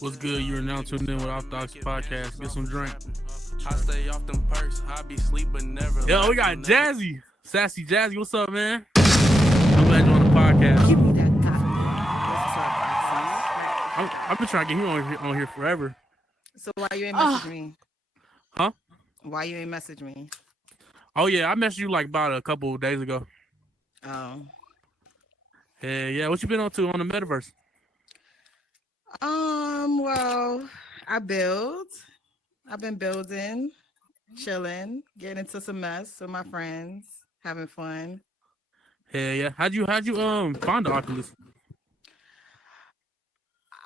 What's good? You're now tuned in with Off Docs Podcast. Get some drink. I stay off them perks. I be sleep but never. Yo, we got Jazzy. Sassy Jazzy. What's up, man? I'm glad you're on the podcast. Give me that cotton. I've been trying to get you on here forever. So why you ain't message me? Huh? Why you ain't message me? Oh, yeah. I messaged you like about a couple of days ago. Oh. Yeah. What you been on to on the metaverse? Well, I've been building, chilling, getting into some mess with my friends, having fun. Yeah. How'd you find the Oculus?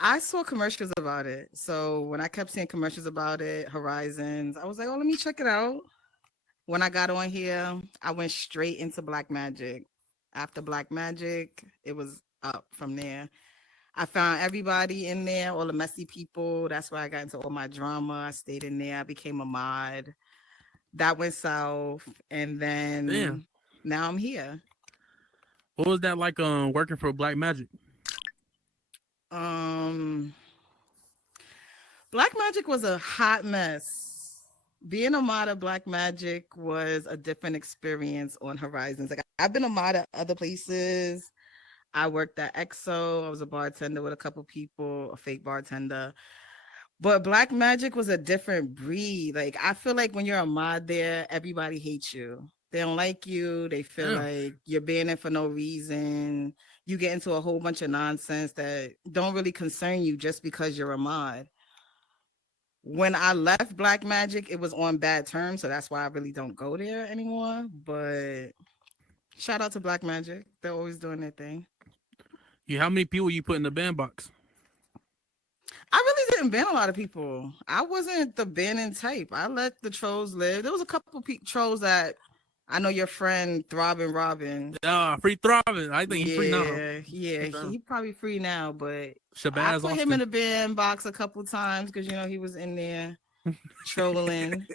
I saw commercials about it. So when I kept seeing commercials about it, Horizons, I was like, oh, let me check it out. When I got on here, I went straight into Black Magic. After Black Magic, it was up from there. I found everybody in there, all the messy people. That's where I got into all my drama. I stayed in there. I became a mod. That went south. And then now I'm here. What was that like working for Black Magic? Black Magic was a hot mess. Being a mod of Black Magic was a different experience on Horizons. Like I've been a mod at other places. I worked at EXO. I was a bartender with a couple people, a fake bartender. But Black Magic was a different breed. Like I feel like when you're a mod there, everybody hates you. They don't like you. They feel like you're being in for no reason. You get into a whole bunch of nonsense that don't really concern you just because you're a mod. When I left Black Magic, it was on bad terms, so that's why I really don't go there anymore. But shout out to Black Magic. They're always doing their thing. Yeah, how many people you put in the bandbox? I really didn't ban a lot of people. I wasn't the banning type. I let the trolls live. There was a couple trolls that I know your friend Throbbing Robin. Free Throbbing. I think he's free now. Yeah, he probably free now, but Shabazz I put Austin. him in the ban box a couple times because he was in there trolling.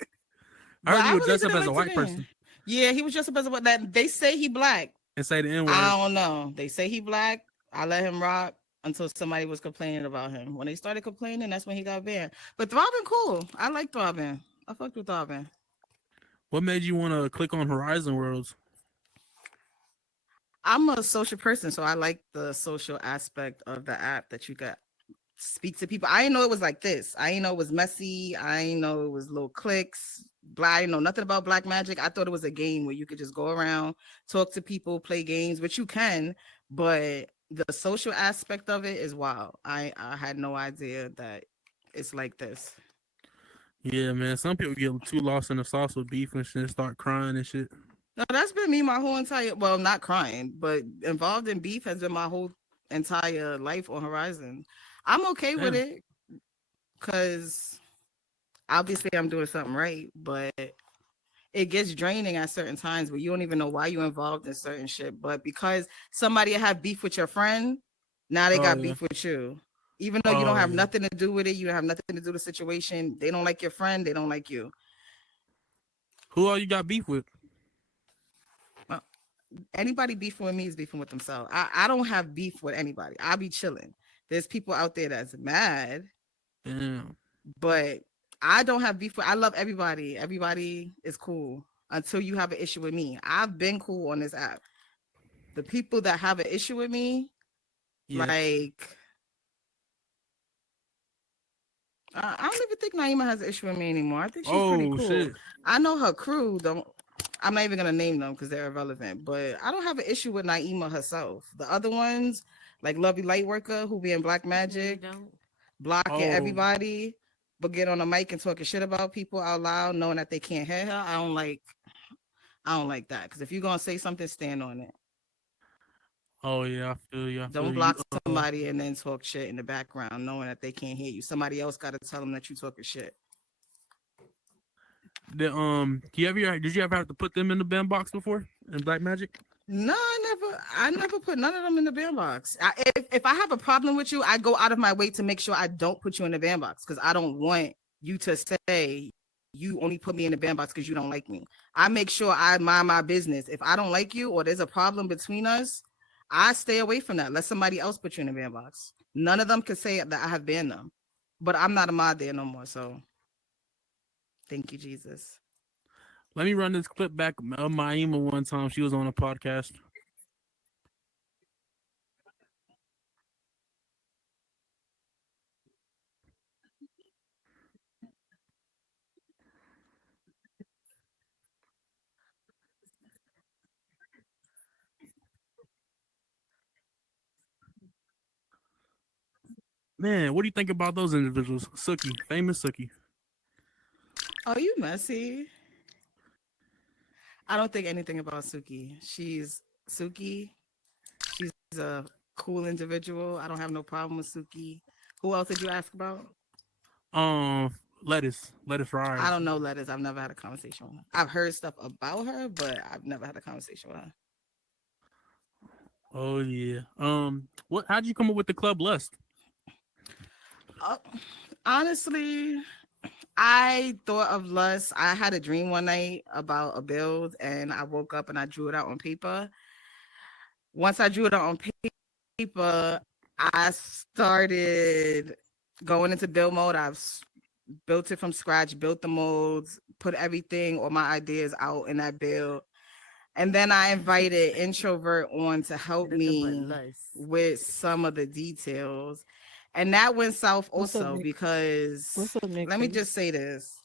I heard he was dressed really up as a white person. Yeah, he was dressed up as a white. That they say he black. And say the N-word. I don't know. They say he black. I let him rock until somebody was complaining about him. When they started complaining, that's when he got banned. But Throbbing cool. I like Throbbing. I fucked with Throbbing. What made you want to click on Horizon Worlds? I'm a social person, so I like the social aspect of the app that you got speak to people. I didn't know it was like this. I didn't know it was messy. I didn't know it was little clicks. I didn't know nothing about Black Magic. I thought it was a game where you could just go around, talk to people, play games, which you can, but the social aspect of it is wild. I had no idea that it's like this. Yeah, man. Some people get too lost in the sauce with beef and shit, start crying and shit. No, that's been me my whole entire, well, not crying, but involved in beef has been my whole entire life on Horizon. I'm okay with it because obviously I'm doing something right, but it gets draining at certain times where you don't even know why you're involved in certain shit. But because somebody have beef with your friend, now they got beef with you. Even though you don't have nothing to do with it, you don't have nothing to do with the situation. They don't like your friend, they don't like you. Who all you got beef with? Anybody beefing with me is beefing with themselves. I don't have beef with anybody. I'll be chilling. There's people out there that's mad. Damn. But I don't have beef with, I love everybody. Everybody is cool until you have an issue with me. I've been cool on this app. The people that have an issue with me, like, I don't even think Naima has an issue with me anymore. I think she's pretty cool. Shit. I know her crew don't. I'm not even gonna name them because they're irrelevant. But I don't have an issue with Naima herself. The other ones, like Lovely Lightworker, who be in Black Magic, blocking everybody, but get on a mic and talking shit about people out loud, knowing that they can't hear her. I don't like that. Because if you're gonna say something, stand on it. Oh yeah, I feel you. Don't block somebody and then talk shit in the background, knowing that they can't hear you. Somebody else got to tell them that you talking shit. Did you ever have to put them in the bandbox before in Black Magic? No, I never put none of them in the bandbox. If I have a problem with you, I go out of my way to make sure I don't put you in the bandbox because I don't want you to say you only put me in the bandbox because you don't like me. I make sure I mind my business. If I don't like you or there's a problem between us, I stay away from that. Let somebody else put you in the bandbox. None of them can say that I have banned them. But I'm not a mod there no more. So thank you, Jesus. Let me run this clip back of Maima one time. She was on a podcast. Man, what do you think about those individuals? Suki, famous Suki. Oh, you messy. I don't think anything about Suki. She's Suki. She's a cool individual. I don't have no problem with Suki. Who else did you ask about? Um, lettuce I fries. don't know letters. I've never had a conversation with her. I've heard stuff about her, but I've never had a conversation with her. Oh yeah. What? How'd you come up with the club Lust? Uh, honestly, I thought of lust. I had a dream one night about a build, and I woke up and I drew it out on paper. Once I drew it out on paper, I started going into build mode. Built it from scratch, built the molds, put everything, all my ideas out in that build. And then I invited Introvert on to help me with some of the details. And that went south also because let me just say this.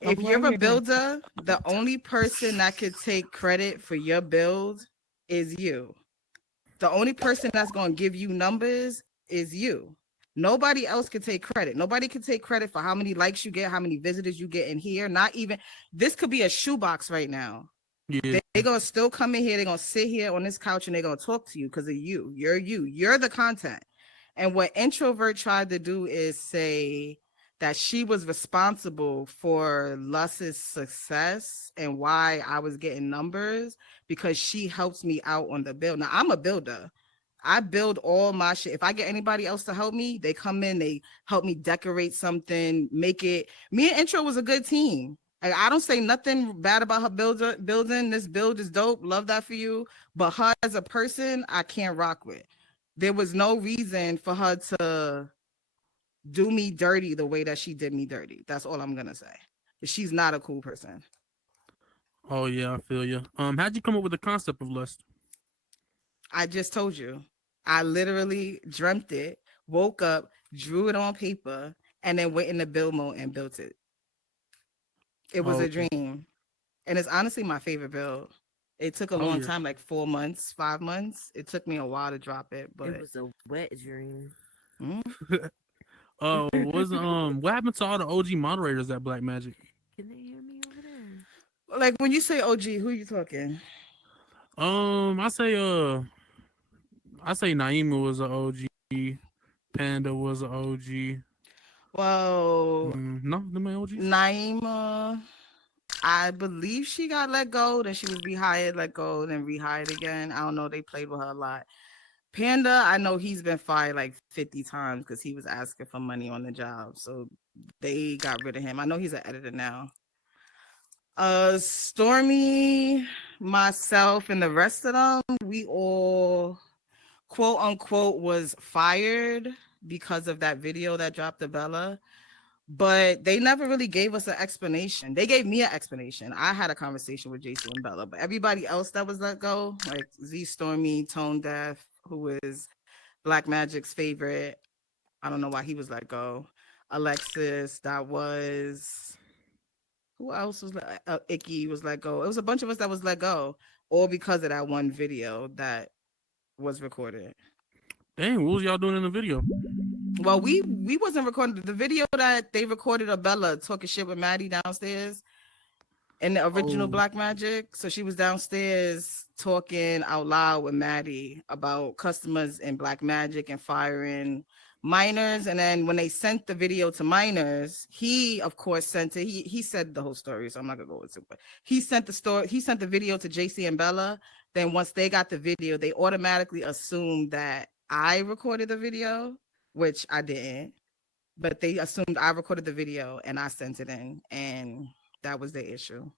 If you're a builder, the only person that could take credit for your build is you. The only person that's going to give you numbers is you. Nobody else can take credit. Nobody can take credit for how many likes you get, how many visitors you get in here. Not even this could be a shoebox right now. Yeah. They're gonna still come in here, they're gonna sit here on this couch and they're gonna talk to you because of you. You're the content. And what introvert tried to do is say that she was responsible for Lust's success and why I was getting numbers because she helps me out on the build. Now I'm a builder. I build all my shit. If I get anybody else to help me, they come in, they help me decorate something, make it. Me and Intro was a good team. Like, I don't say nothing bad about her building. This build is dope. Love that for you. But her as a person, I can't rock with. There was no reason for her to do me dirty the way that she did me dirty. That's all I'm gonna say. She's not a cool person. Oh yeah, I feel you. How'd you come up with the concept of Lust? I just told you. I literally dreamt it, woke up, drew it on paper, and then went in the build mode and built it. It was Oh, a okay. dream. And it's honestly my favorite build. It took a Oh long yeah. time, like 4 months, 5 months. It took me a while to drop it, but It was a wet dream. Oh, what happened to all the OG moderators at Black Magic? Can they hear me over there? like when you say OG, who you talking? Um, I say uh, I say Naima was an OG. Panda was an OG. Well, No, them ain't OGs. Naima, I believe she got let go, then she was rehired, let go, then rehired again. I don't know. They played with her a lot. Panda, I know he's been fired like 50 times because he was asking for money on the job. So they got rid of him. I know he's an editor now. Stormy, myself, and the rest of them, we all quote unquote was fired because of that video that dropped to Bella. But they never really gave us an explanation. They gave me an explanation. I had a conversation with Jason and Bella, but everybody else that was let go, like Z Stormy, Tone Deaf, who was Black Magic's favorite. I don't know why he was let go. Alexis, that was who else was Icky was let go. It was a bunch of us that was let go, all because of that one video that was recorded. Dang, what was y'all doing in the video? Well, we wasn't recording the video that they recorded of Bella talking shit with Maddie downstairs in the original Oh, Black Magic. So she was downstairs talking out loud with Maddie about customers in Black Magic and firing minors. And then when they sent the video to minors, he of course sent it. He said the whole story, so I'm not gonna go into it. But he sent the story. He sent the video to JC and Bella. Then once they got the video, they automatically assumed that I recorded the video, which I didn't. But they assumed I recorded the video and I sent it in, and that was the issue.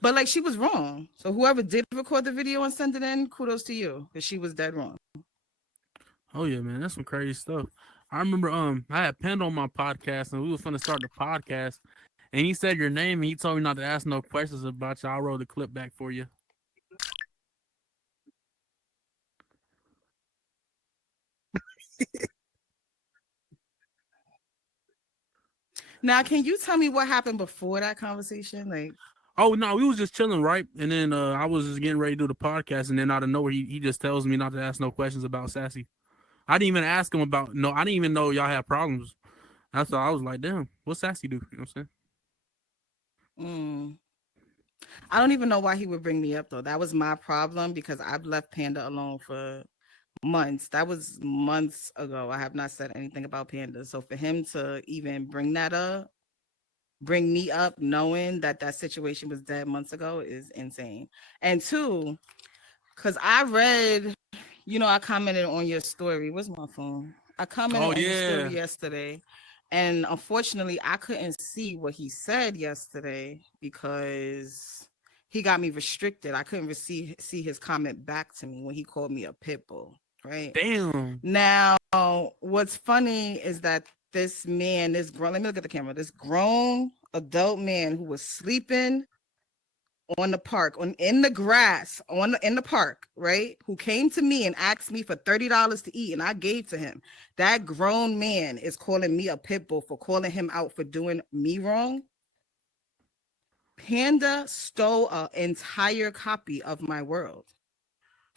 But like she was wrong. So whoever did record the video and send it in, kudos to you, because she was dead wrong. oh yeah, man, that's some crazy stuff. I remember I had Panda on my podcast and we was finna start the podcast and he said your name and he told me not to ask no questions about you. I wrote the clip back for you. Now, can you tell me what happened before that conversation? Like, Oh no, we was just chilling, right? And then I was just getting ready to do the podcast and then out of nowhere he just tells me not to ask no questions about Sassy. I didn't even ask him about no, I didn't even know y'all had problems. That's all I was like, damn, what Sassy do? You know what I'm saying? mm, I don't even know why he would bring me up though. That was my problem because I've left Panda alone for months. That was months ago. I have not said anything about Panda. So for him to even bring me up knowing that that situation was dead months ago is insane. And two, because I read, I commented on your story. Where's my phone? I commented Oh on your story yeah. yesterday. And unfortunately, I couldn't see what he said yesterday because he got me restricted. I couldn't see his comment back to me when he called me a pit bull. Right Damn. now, what's funny is that this man, this grown, let me look at the camera, this grown adult man who was sleeping on the park, on in the grass, in the park, right? Who came to me and asked me for $30 to eat, and I gave to him. That grown man is calling me a pit bull for calling him out for doing me wrong. Panda stole an entire copy of my world.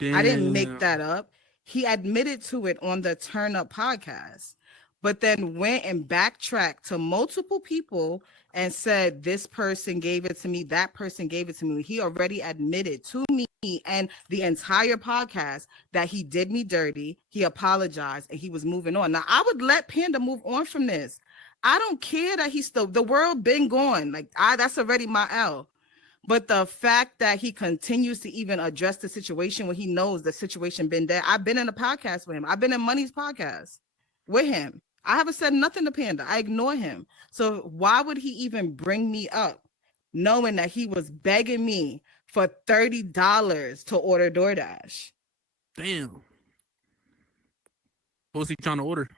I didn't make Damn. that up. He admitted to it on the Turn Up podcast, but then went and backtracked to multiple people and said, this person gave it to me, that person gave it to me. He already admitted to me and the entire podcast that he did me dirty. He apologized and he was moving on. Now, I would let Panda move on from this. I don't care that he's still, the world been gone. Like, that's already my L. But the fact that he continues to even address the situation when he knows the situation been there. I've been in a podcast with him. I've been in Money's podcast with him. I haven't said nothing to Panda. I ignore him. So why would he even bring me up knowing that he was begging me for $30 to order DoorDash? Damn. What was he trying to order?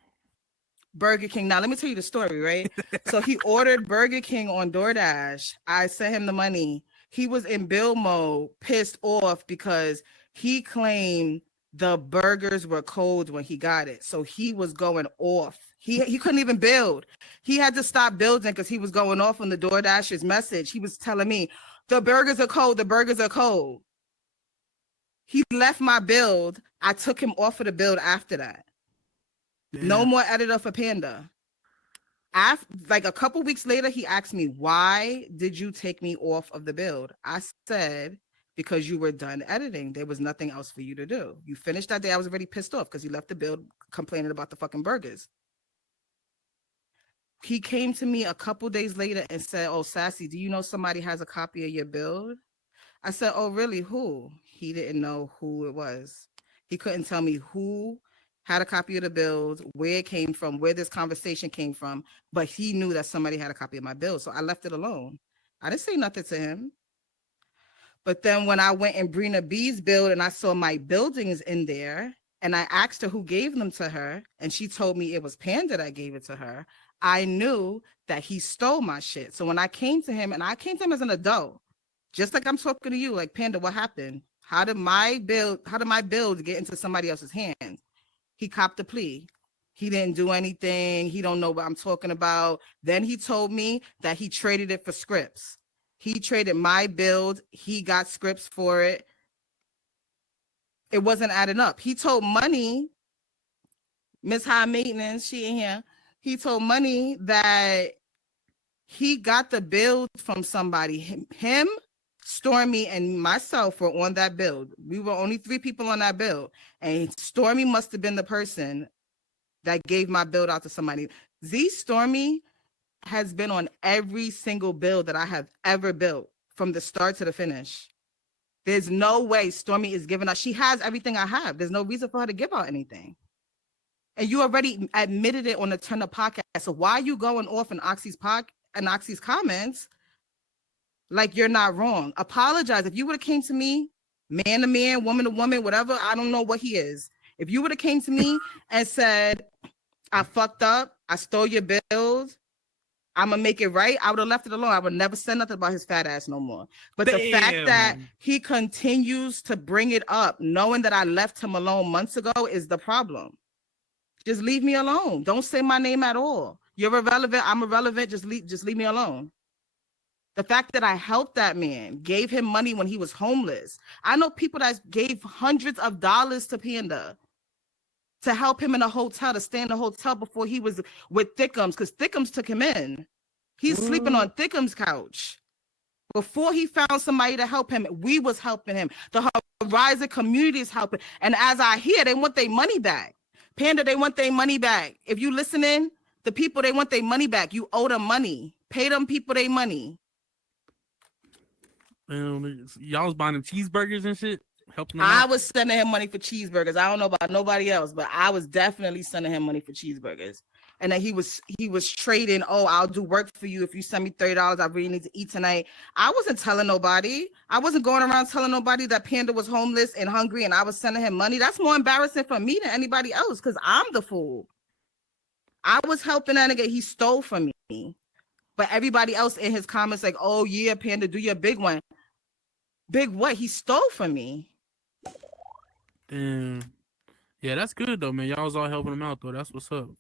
Burger King. Now, let me tell you the story, right? So he ordered Burger King on DoorDash. I sent him the money. He was in bill mode, pissed off because he claimed the burgers were cold when he got it. So he was going off. He couldn't even build. He had to stop building because he was going off on the DoorDash's message. He was telling me, the burgers are cold. The burgers are cold. He left my build. I took him off of the build after that. No Damn. more editor for Panda. After, like a couple weeks later, he asked me, why did you take me off of the build? I said, because you were done editing. There was nothing else for you to do. You finished that day. I was already pissed off because you left the build complaining about the fucking burgers. He came to me a couple days later and said, oh, Sassy, do you know somebody has a copy of your build? I said, oh, really? Who? He didn't know who it was. He couldn't tell me who had a copy of the build, where it came from, where this conversation came from, but he knew that somebody had a copy of my build. So I left it alone. I didn't say nothing to him. But then when I went in Brina B's build and I saw my buildings in there, and I asked her who gave them to her, and she told me it was Panda that gave it to her, I knew that he stole my shit. So when I came to him, and I came to him as an adult, just like I'm talking to you, like, Panda, what happened? How did my build get into somebody else's hands? He copped the plea. He didn't do anything. He don't know what I'm talking about. Then he told me that he traded it for scripts. He traded my build. He got scripts for it. It wasn't adding up. He told Money, Miss High Maintenance, she in here. He told Money that he got the build from somebody. Him, Stormy, and myself were on that build. We were only 3 people on that build. And Stormy must have been the person that gave my build out to somebody. Z Stormy has been on every single build that I have ever built from the start to the finish. There's no way Stormy is giving out. She has everything I have. There's no reason for her to give out anything. And you already admitted it on the Turn Up podcast. So why are you going off in Oxy's comments like you're not wrong? Apologize. If you would have came to me, man to man, woman to woman, whatever, I don't know what he is. If you would have came to me and said, I fucked up. I stole your bills. I'm gonna make it right. I would have left it alone. I would never say nothing about his fat ass no more. But the fact that Damn. he continues to bring it up, knowing that I left him alone months ago, is the problem. Just leave me alone. Don't say my name at all. You're irrelevant. I'm irrelevant. Just leave me alone. The fact that I helped that man, gave him money when he was homeless. I know people that gave hundreds of dollars to Panda to help him in a hotel, to stay in a hotel before he was with Thickums, because Thickums took him in. He's sleeping on Thickums' couch. Before he found somebody to help him, we was helping him. The Horizon community is helping. And as I hear, they want their money back. Panda, they want their money back. If you listening, the people, they want their money back. You owe them money. Pay them people their money. Y'all was buying them cheeseburgers and shit, helping them I out. was sending him money for cheeseburgers. I don't know about nobody else, but I was definitely sending him money for cheeseburgers. And then he was trading. Oh, I'll do work for you if you send me $30. I really need to eat tonight. I wasn't telling nobody. I wasn't going around telling nobody that Panda was homeless and hungry, and I was sending him money. That's more embarrassing for me than anybody else, because I'm the fool. I was helping that nigga. He stole from me. But everybody else in his comments like, oh yeah, Panda, do your big one. Big what? He stole from me. Damn. Yeah, that's good though, man. Y'all was all helping him out though. That's what's up.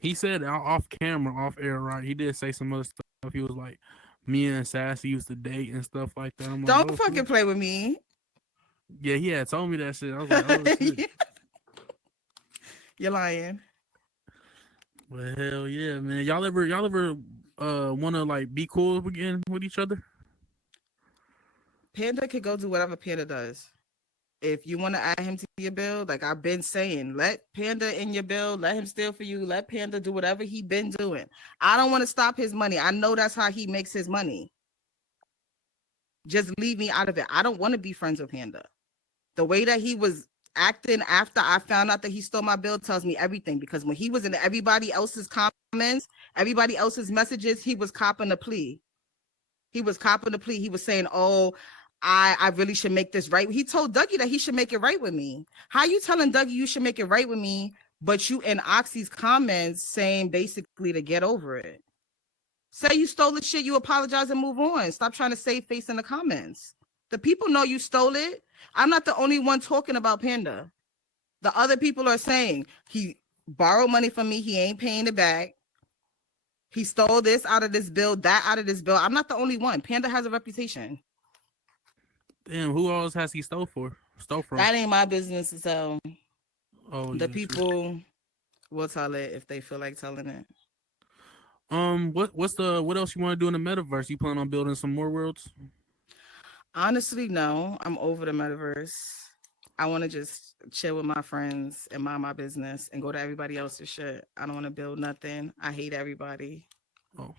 He said off camera, off air, right? He did say some other stuff. He was like, me and Sassy used to date and stuff like that. I'm like, Don't oh, fucking shit. play with me. Yeah, he had told me that shit. I was like, oh shit. You're lying. Well, hell yeah, man. Y'all ever wanna like be cool again with each other? Panda could go do whatever Panda does. If you want to add him to your build, like I've been saying, let Panda in your build, let him steal for you, let Panda do whatever he been doing. I don't want to stop his money. I know that's how he makes his money. Just leave me out of it. I don't want to be friends with Panda. The way that he was acting after I found out that he stole my build tells me everything, because when he was in everybody else's comments, everybody else's messages, he was copping a plea. He was copping the plea. He was saying, oh, I really should make this right. He told Dougie that he should make it right with me. How you telling Dougie you should make it right with me, but you in Oxy's comments saying basically to get over it? Say you stole the shit, you apologize and move on. Stop trying to save face in the comments. The people know you stole it. I'm not the only one talking about Panda. The other people are saying he borrowed money from me. He ain't paying it back. He stole this out of this bill, that out of this bill. I'm not the only one. Panda has a reputation. Damn, who else has he stole from? That ain't my business to tell. Oh The yeah, true. people will tell it if they feel like telling it. What else you want to do in the metaverse? You plan on building some more worlds? Honestly, no. I'm over the metaverse. I want to just chill with my friends and mind my business and go to everybody else's shit. I don't want to build nothing. I hate everybody. Oh,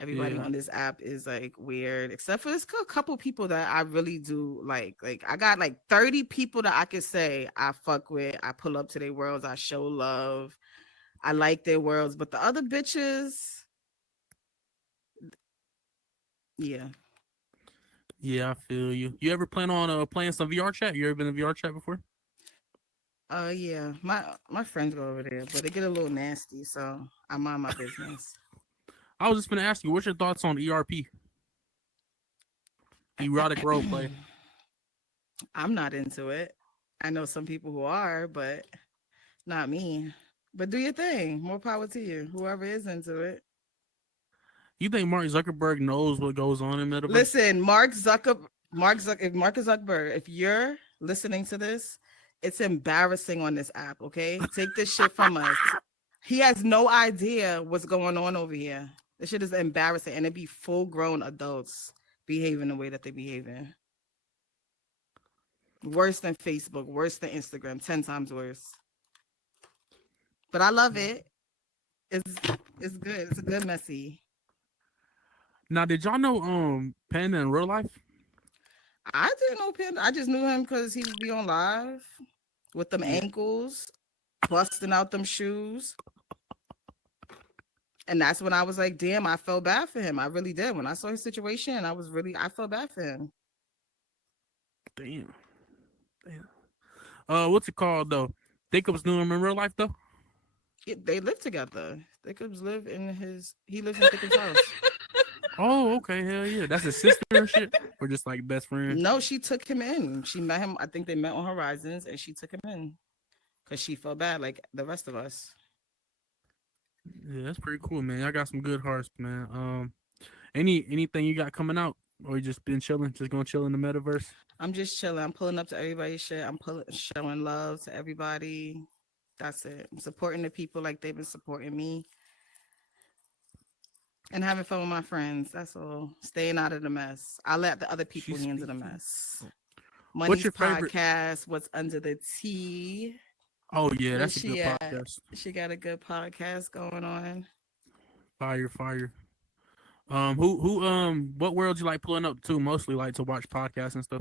Everybody yeah. on this app is like weird, except for this couple people that I really do like. Like I got like 30 people that I could say I fuck with. I pull up to their worlds. I show love. I like their worlds. But the other bitches, yeah. Yeah, I feel you. You ever plan on playing some VR chat? You ever been in VR chat before? Yeah. My friends go over there, but they get a little nasty, so I mind my business. I was just gonna ask you, what's your thoughts on ERP? Erotic role play. I'm not into it. I know some people who are, but not me. But do your thing. More power to you. Whoever is into it. You think Mark Zuckerberg knows what goes on in metaverse? Listen, Marcus Zuckerberg, if you're listening to this, it's embarrassing on this app, okay? Take this shit from us. He has no idea what's going on over here. This shit is embarrassing, and it be full grown adults behaving the way that they behaving. Worse than Facebook, worse than Instagram, 10 times worse. But I love it. It's it's good. It's a good messy. Now, did y'all know Panda in real life? I didn't know Panda. I just knew him because he would be on live with them Yeah. ankles, busting out them shoes. And that's when I was like, damn, I felt bad for him. I really did. When I saw his situation, I felt bad for him. Damn. Damn. What's it called though? Jacobs knew him in real life though. They live together. Thickums live in his. He lives in Thickums' house. Oh, okay, hell yeah. That's his sister and shit, or just like best friend. No, she took him in. She met him. I think they met on Horizons, and she took him in because she felt bad, like the rest of us. Yeah, that's pretty cool, man. Y'all got some good hearts, man. Anything you got coming out, or you just been chilling, just gonna chill in the metaverse? I'm just chilling. I'm pulling up to everybody's shit. I'm showing love to everybody. That's it. I'm supporting the people like they've been supporting me, and having fun with my friends. That's all. Staying out of the mess. I let the other people She's handle the speaking. mess. Oh. What's Money's your favorite? podcast. What's under the tea? Oh yeah, Where's that's a good she at? podcast. She got a good podcast going on. Fire, fire. What world you like pulling up to mostly, like to watch podcasts and stuff?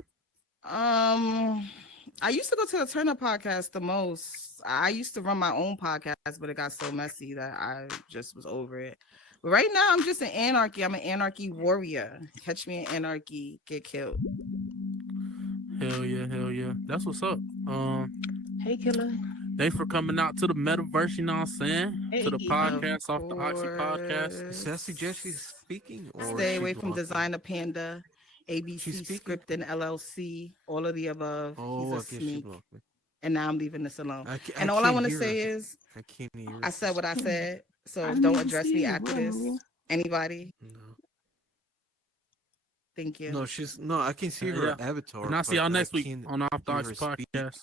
I used to go to the Turner podcast the most. I used to run my own podcast, but it got so messy that I just was over it. But right now, I'm just an anarchy. I'm an anarchy warrior. Catch me in anarchy, get killed. Hell yeah, hell yeah. That's what's up. Hey, killer. Thanks for coming out to the metaverse, you know what I'm saying? To the Hey. Of podcast off the Oxy podcast. Is course. Sassy Jesse speaking or Stay she away from blocking? Designa Panda, She's ABC speaking. Script and LLC, all of the above. He's Oh, a I guess she sneak. blocked me. And now I'm leaving this alone. I And all I can't want to hear her. say is I can't hear I her. said what I said. So I don't need to address see me you. after Where, this. Maria? Anybody? No, Thank you. no, she's no. I can see her Yeah. avatar, And I'll see but y'all I next week can't on Off the hear Oxy her speak. podcast.